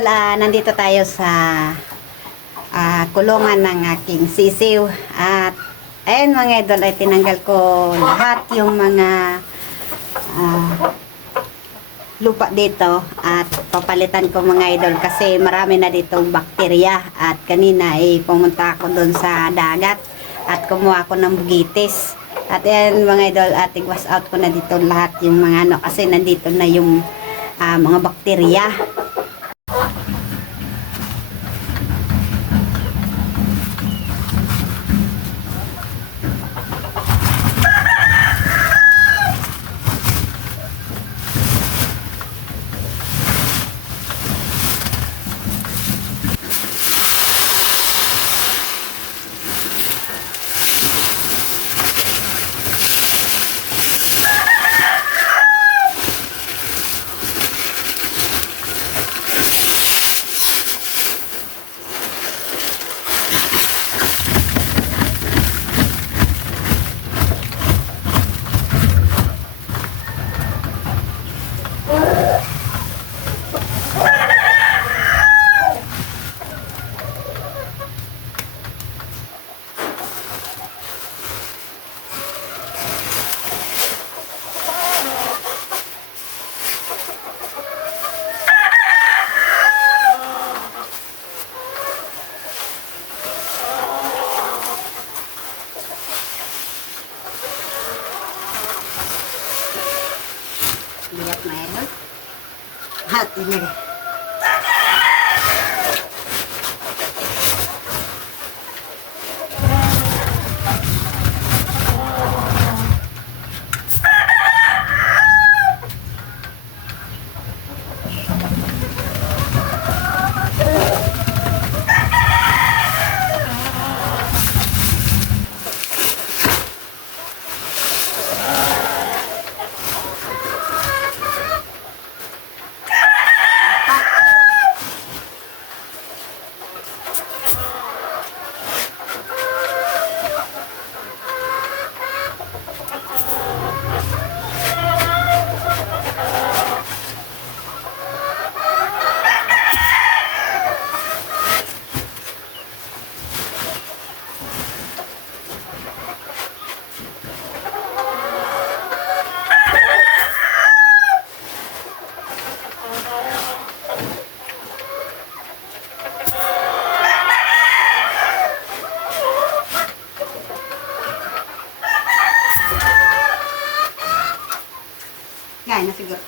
Nandito tayo sa kulungan ng aking sisiw at ayun mga idol ay tinanggal ko lahat yung mga lupa dito at papalitan ko mga idol kasi marami na ditong bakterya at kanina ay pumunta ako doon sa dagat at kumuha ko ng bugitis at ayun mga idol at i-wash out ko na dito lahat yung mga ano kasi nandito na yung mga bakterya. Lihat mayroon. At ini. Gaya na siguro.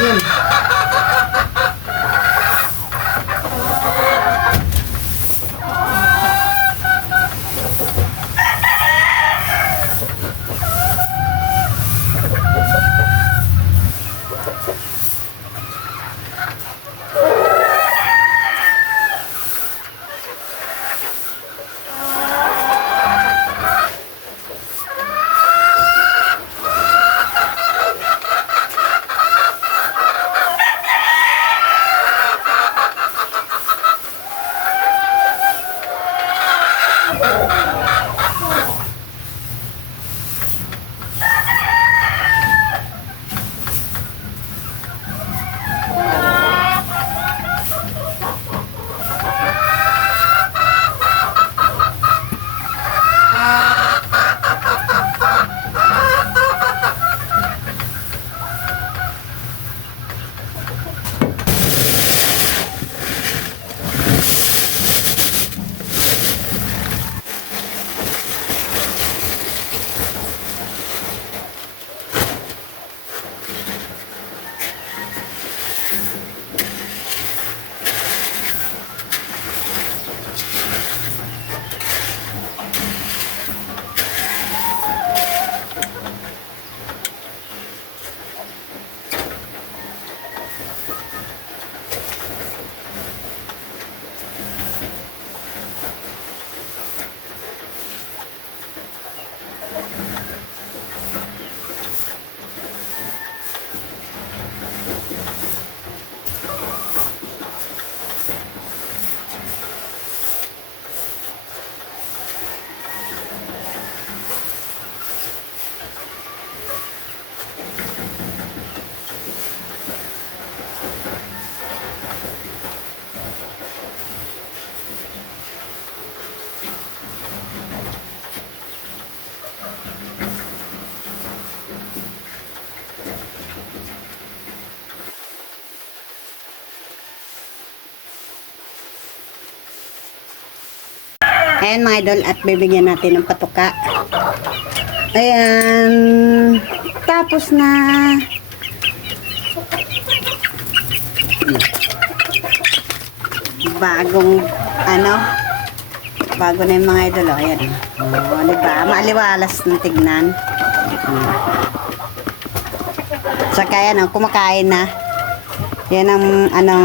Yun. Ayan mga idol, at bibigyan natin ng patuka. Ayan. Tapos na. Bagong bago na yung mga idol. O, ayan. O, diba? Maaliwalas ng tignan. Saka yan, kumakain na. Yan ang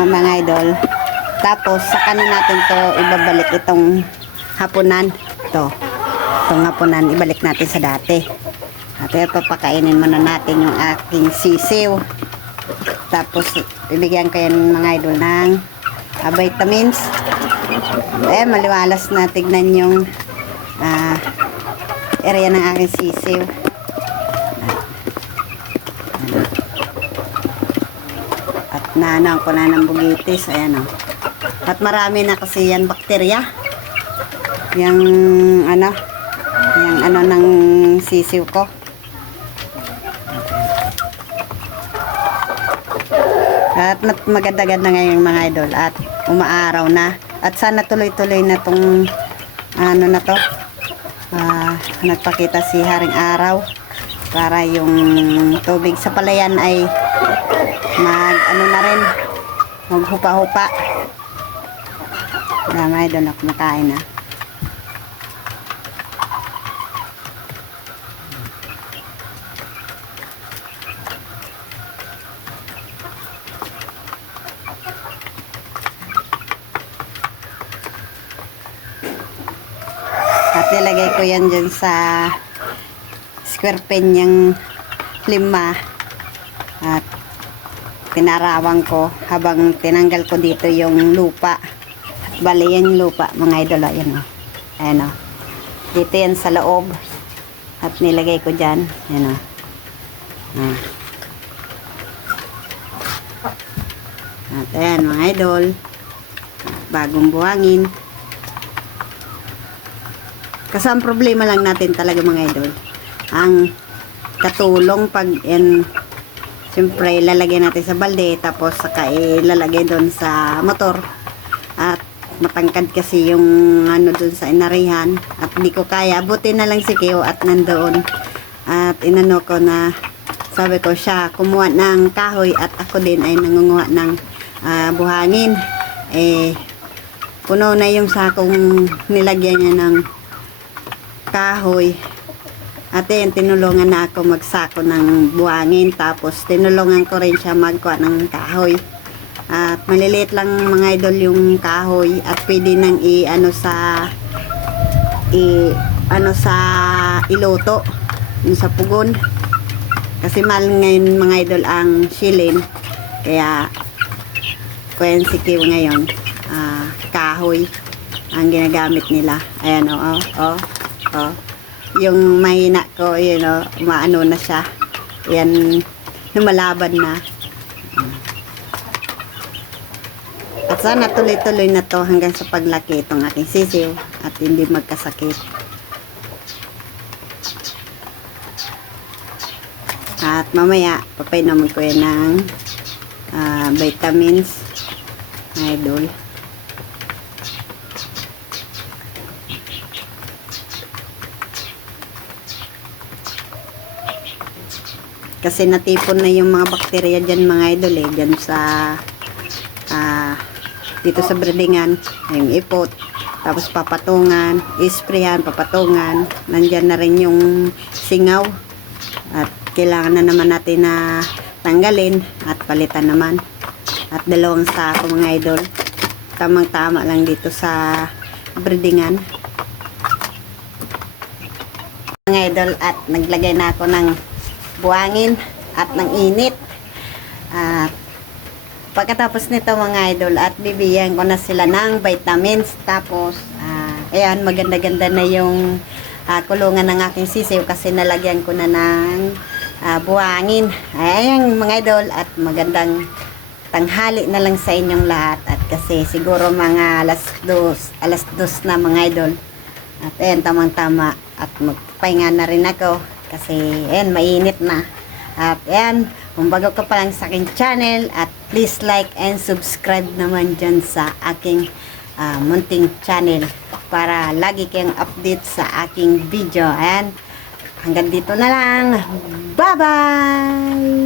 mga idol. Tapos, saka na natin to ibabalik itong hapunan. Itong hapunan, ibalik natin sa dati. At ito, papakainin muna natin yung aking sisiw. Tapos, bibigyan ko yan mga idol ng vitamins. Maliwalas na tignan yung area ng aking sisiw. At nanang ko na ng bugitis. Ayan o. At marami na kasi yan bakterya. Yung ng sisiw ko. At maganda-ganda ngayon mga idol. At umaaraw na. At sana tuloy-tuloy na tong na to. Nagpakita si Haring Araw para yung tubig sa palayan ay na rin, maghupa-hupa. Mga idol na kumakain na. At nilagay ko yan dyan sa square pen yung 5 at pinarawan ko habang tinanggal ko dito yung lupa. Bali yung lupa mga idol. Ayan o. Ayan o. Dito yan sa loob at nilagay ko dyan. Ayan o. At ayan mga idol, bagong buhangin. Kasi ang problema lang natin talaga mga idol, ang katulong pag siyempre ilalagay natin sa balde tapos saka ilalagay doon sa motor at matangkad kasi yung doon sa inarihan at hindi ko kaya. Buti na lang si Keo at nandoon at inano ko na sabi ko siya kumuha ng kahoy at ako din ay nangunguha ng buhangin. Puno na yung sakong nilagyan niya ng kahoy. At yan, tinulungan na ako magsako ng buhangin. Tapos, tinulungan ko rin siya magkuha ng kahoy. At maliliit lang mga idol yung kahoy. At pwede nang sa iluto. Yung sa pugon. Kasi mahal ngayon mga idol ang shilin. Kaya, kuya si Kiw ngayon, kahoy ang ginagamit nila. Ayan o. Yung mahina ko, maano na siya. Yan, lumalaban na. At sana tuloy-tuloy na to hanggang sa paglaki itong aking sisiw at hindi magkasakit. At mamaya, papainom ko yan ng vitamins, idol. Kasi natipon na yung mga bakterya dyan mga idol dyan sa dito sa breedingan, yung ipot, tapos papatungan, isprayan, papatungan, nandyan na rin yung singaw at kailangan na naman natin na tanggalin at palitan naman. At 2 sako mga idol, tamang tama lang dito sa breedingan mga idol. At naglagay na ako ng buhangin at ng init. Pagkatapos nito mga idol, at bibigyan ko na sila ng vitamins. Tapos ayan, maganda-ganda na yung kulungan ng aking sisiw kasi nalagyan ko na ng buhangin. Ayan mga idol, at magandang tanghali na lang sa inyong lahat. At kasi siguro mga alas 2 na mga idol. At ayan, tamang-tama at magpahinga na rin ako kasi ayan, mainit na. At ayan, kung bago ka pa lang sa aking channel, at please like and subscribe naman dyan sa aking munting channel para lagi kayong update sa aking video. Ayan, hanggang dito na lang. Bye-bye!